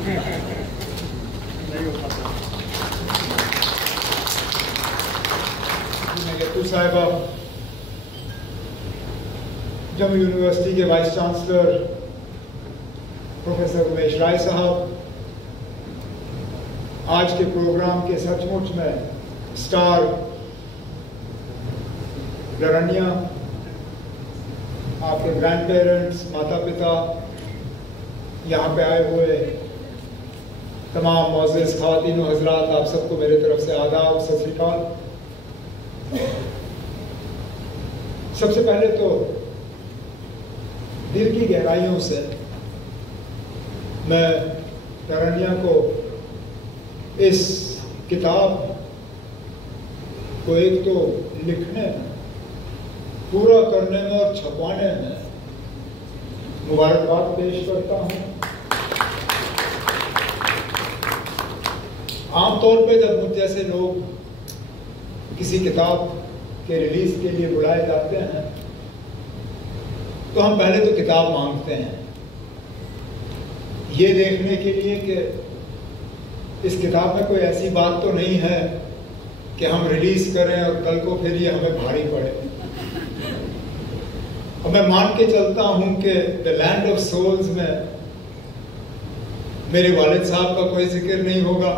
नहीं हो पाता। नेगेटिव साहिबा, जम्मू यूनिवर्सिटी के वाइस चांसलर प्रोफेसर उमेश राय साहब, आज के प्रोग्राम के सचमुच में स्टार लरनिया, आपके ग्रैंड पेरेंट्स, माता पिता, यहाँ पे आए हुए तमाम मौजूद ख़वातीन व हज़रात, आप सबको मेरे तरफ से आदाब, सत श्री अकाल। सबसे पहले तो दिल की गहराइयों से मैं लरनिया को इस किताब को एक तो लिखने में, पूरा करने में और छपवाने में मुबारकबाद पेश करता हूँ। आमतौर पे जब मुझ जैसे लोग किसी किताब के रिलीज के लिए बुलाए जाते हैं तो हम पहले तो किताब मांगते हैं, ये देखने के लिए कि इस किताब में कोई ऐसी बात तो नहीं है कि हम रिलीज करें और कल को फिर ये हमें भारी पड़े। और मैं मान के चलता हूं कि द लैंड ऑफ सोल्स में मेरे वालिद साहब का कोई जिक्र नहीं होगा,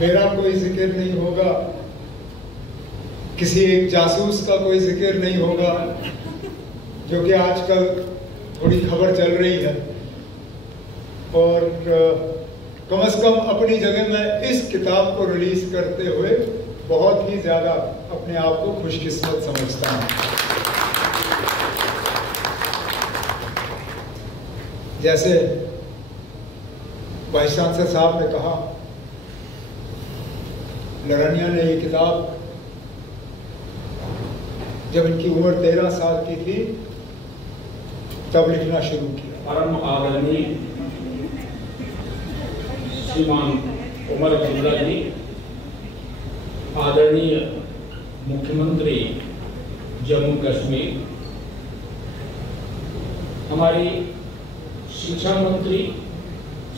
मेरा कोई जिक्र नहीं होगा, किसी एक जासूस का कोई जिक्र नहीं होगा, जो कि आजकल थोड़ी खबर चल रही है। और कम से कम अपनी जगह में इस किताब को रिलीज करते हुए बहुत ही ज्यादा अपने आप को खुशकिस्मत समझता हूँ। जैसे वाइस चांसलर साहब ने कहा, लरनिया ने ये किताब जब इनकी उम्र 13 साल की थी तब लिखना शुरू किया। परम आदरणीय श्रीमान उमर अब्दुल्ला जी, आदरणीय मुख्यमंत्री जम्मू कश्मीर, हमारी शिक्षा मंत्री,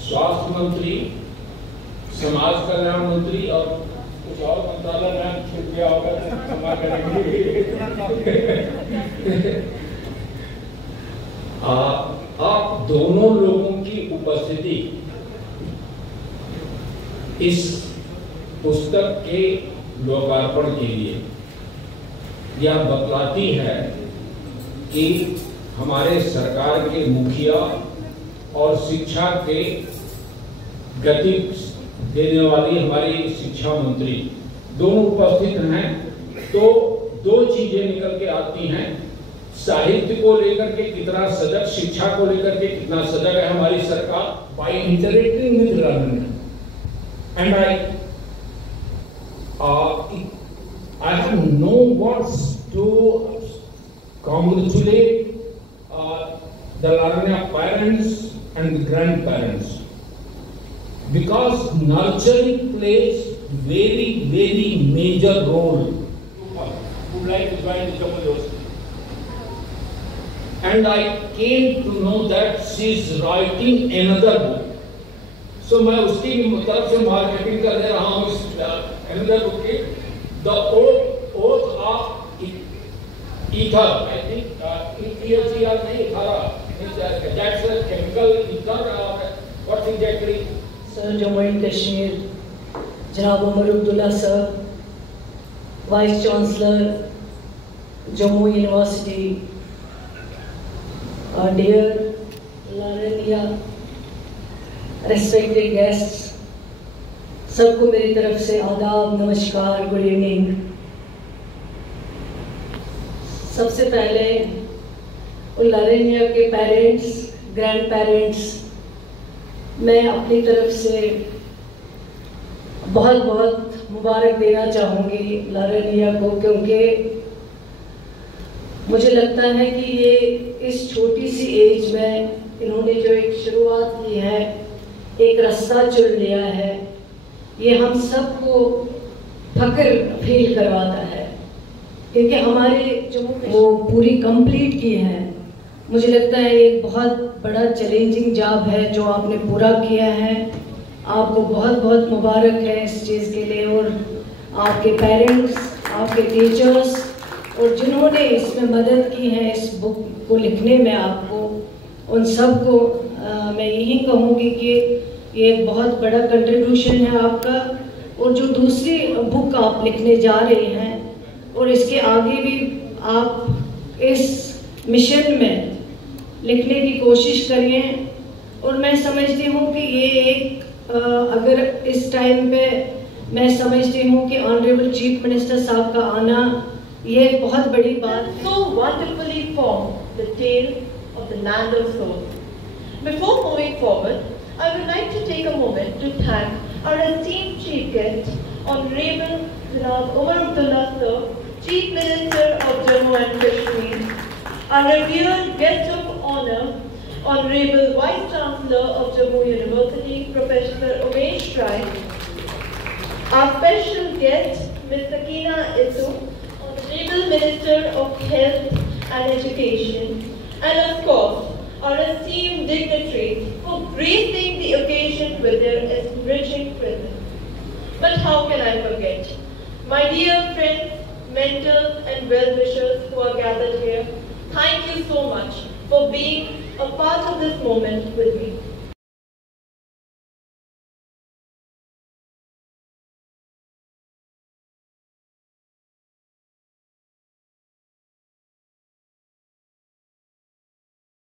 स्वास्थ्य मंत्री, समाज कल्याण मंत्री और कुछ और मंत्रालय में छूट गया होगा, क्षमा करेंगे। आप दोनों लोगों की उपस्थिति इस पुस्तक के लोकार्पण के लिए यह बतलाती है कि हमारे सरकार के मुखिया और शिक्षा के गति देने वाली हमारी शिक्षा मंत्री दोनों उपस्थित हैं। तो दो चीजें निकल के आती हैं, साहित्य को लेकर के कितना सजग, शिक्षा को लेकर के कितना सजग है हमारी सरकार। By interacting with learning and I have no words to congratulate the Larania parents and grandparents, because nurturing plays very major role. Who like to join the Jammu University? And I came to know that she is writing another book. So मैं उसकी तरफ से marketing कर दे रहा हूँ इस another book की, The Oath of Ether. I think ETHER नहीं ether. That's a chemical ether. What's exactly? Sir, Jammu and Kashmir, Janab Umar Abdullah sir, Vice Chancellor, Jammu University, dear Larania, respected guests, सबको मेरी तरफ से आदाब, नमस्कार, good evening. सबसे पहले उन लरनिया के पेरेंट्स, ग्रैंड पेरेंट्स, मैं अपनी तरफ से बहुत बहुत मुबारक देना चाहूँगी लरनिया को, क्योंकि मुझे लगता है कि ये इस छोटी सी एज में इन्होंने जो एक शुरुआत की है, एक रास्ता चुन लिया है, ये हम सबको फख्र फील करवाता है, क्योंकि हमारे जो वो पूरी कंप्लीट की है मुझे लगता है एक बहुत बड़ा चैलेंजिंग जॉब है जो आपने पूरा किया है। आपको बहुत बहुत मुबारक है इस चीज़ के लिए, और आपके पेरेंट्स, आपके टीचर्स और जिन्होंने इसमें मदद की है इस बुक को लिखने में आपको, उन सब को मैं यही कहूँगी कि ये एक बहुत बड़ा कंट्रीब्यूशन है आपका। और जो दूसरी बुक आप लिखने जा रहे हैं और इसके आगे भी आप इस मिशन में लिखने की कोशिश करिए। और मैं समझती हूँ कि ये एक अगर इस टाइम पे मैं समझती हूँ कि ऑनरेबल चीफ मिनिस्टर साहब का आना ये एक बहुत बड़ी बात है। So wonderfully formed the tale of the land of soul. Before moving forward, I would like to take a moment to thank our esteemed chief guest, Honorable Janab Umar Abdullah Sir, Chief Minister of Jammu and Kashmir, our revered guest of honor, Honorable Vice Chancellor of Jammu University, Professor Umesh Rai, our special guest, Ms. Sakina Isu, Honorable Minister of Health and Education, and of course, our esteemed dignitaries for gracing the occasion with their enriching presence. But how can I forget? My dear friends, mentors and well-wishers who are gathered here, thank you so much for being a part of this moment with me.